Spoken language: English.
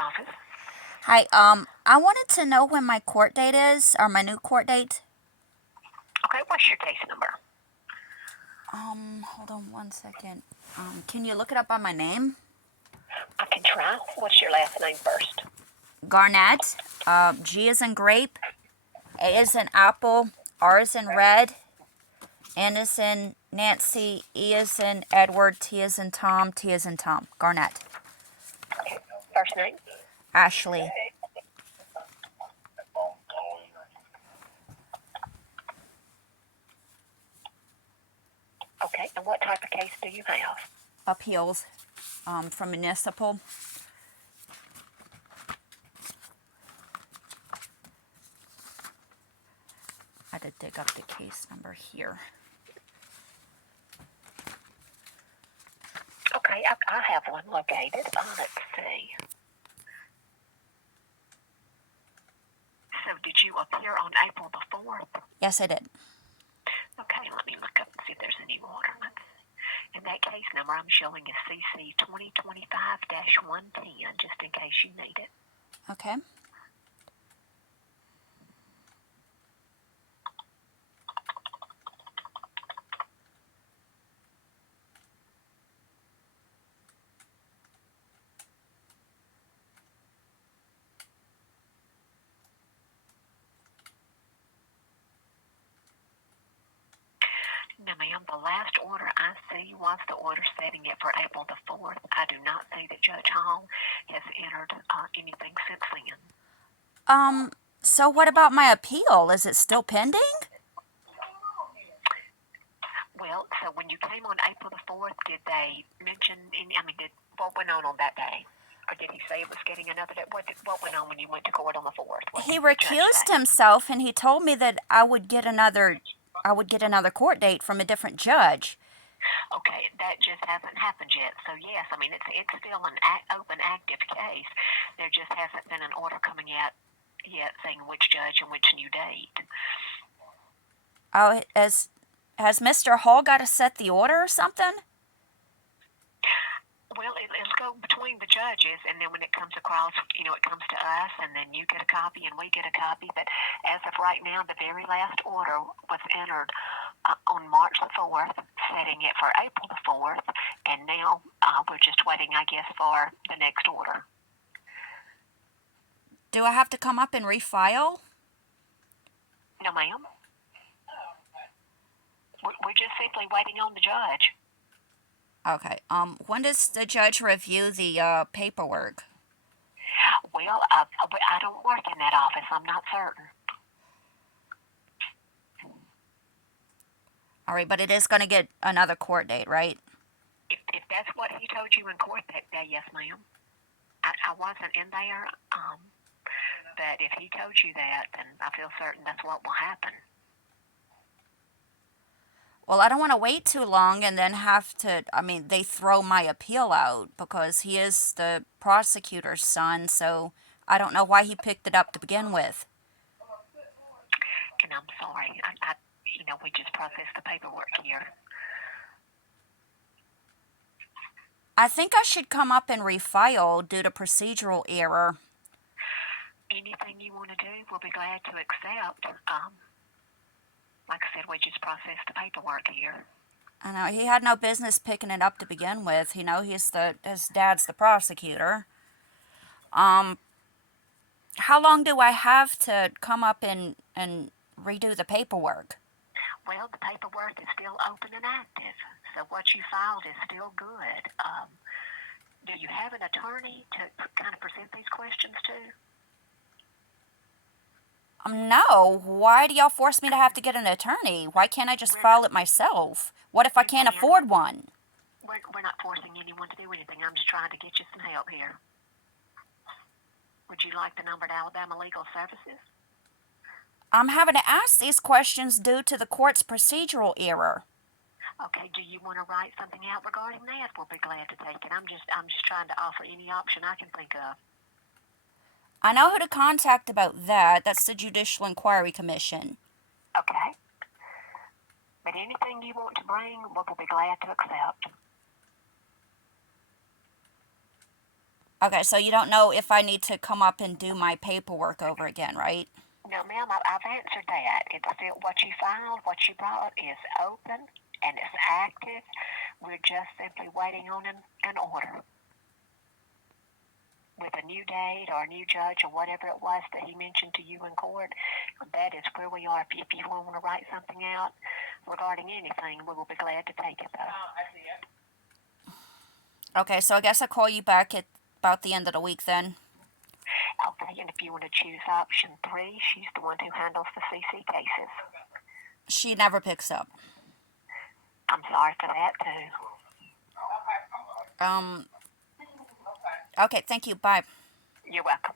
office. Hi, I wanted to know when my court date is, or my new court date. Okay, what's your case number? Hold on one second. Can you look it up by my name? I can try. What's your last name first? Garnett. G is in grape, A is in apple, R is in red, N is in Nancy, E is in Edward, T is in Tom, T is in Tom. Garnett. Okay. First name? Ashley. Okay, and what type of case do you have? Appeals. From municipal. I had to dig up the case number here. Okay, I have one located. Let's see. So did you appear on April the 4th? Yes, I did. Okay, let me look up and see if there's any order. Let's see. And that case number I'm showing is CC 2025-110, just in case you need it. Okay. Now, ma'am, the last order I see was the order setting it for April the 4th. I do not see that Judge Hall has entered anything since then. So what about my appeal? Is it still pending? Well, so when you came on April the 4th, did they mention what went on that day? Or did he say it was getting another day? What went on when you went to court on the 4th? He recused himself, and he told me that I would get another court date from a different judge. Okay, that just hasn't happened yet. So yes, it's still an open, active case. There just hasn't been an order coming out yet saying which judge and which new date. Oh, has Mr. Hall got to set the order or something? Well, it'll go between the judges, and then when it comes across, it comes to us, and then you get a copy and we get a copy. But as of right now, the very last order was entered on March the 4th, setting it for April the 4th, and now we're just waiting, I guess, for the next order. Do I have to come up and refile? No, ma'am. We're just simply waiting on the judge. Okay. When does the judge review the paperwork? Well, I don't work in that office. I'm not certain. All right, but it is going to get another court date, right? If that's what he told you in court that day, yes, ma'am. I wasn't in there, but if he told you that, then I feel certain that's what will happen. Well, I don't want to wait too long and then they throw my appeal out because he is the prosecutor's son, so I don't know why he picked it up to begin with. And I'm sorry. We just processed the paperwork here. I think I should come up and refile due to procedural error. Anything you want to do, we'll be glad to accept. Like I said, we just processed the paperwork here. I know, he had no business picking it up to begin with. His dad's the prosecutor. How long do I have to come up and redo the paperwork? Well, the paperwork is still open and active, so what you filed is still good. Do you have an attorney to kind of present these questions to? No. Why do y'all force me to have to get an attorney? Why can't I just file it myself? What if I can't afford one? We're not forcing anyone to do anything. I'm just trying to get you some help here. Would you like the number to Alabama Legal Services? I'm having to ask these questions due to the court's procedural error. Okay, do you want to write something out regarding that? We'll be glad to take it. I'm just trying to offer any option I can think of. I know who to contact about that. That's the Judicial Inquiry Commission. Okay. But anything you want to bring, we'll be glad to accept. Okay, so you don't know if I need to come up and do my paperwork over again, right? No, ma'am, I've answered that. It's still what you filed, what you brought is open and it's active. We're just simply waiting on an order with a new date or a new judge or whatever it was that he mentioned to you in court. That is where we are. If you want to write something out regarding anything, we will be glad to take it, though. Okay, so I guess I'll call you back at about the end of the week then. Okay, and if you want to choose option 3, she's the one who handles the CC cases. She never picks up. I'm sorry for that, too. Okay, thank you. Bye. You're welcome.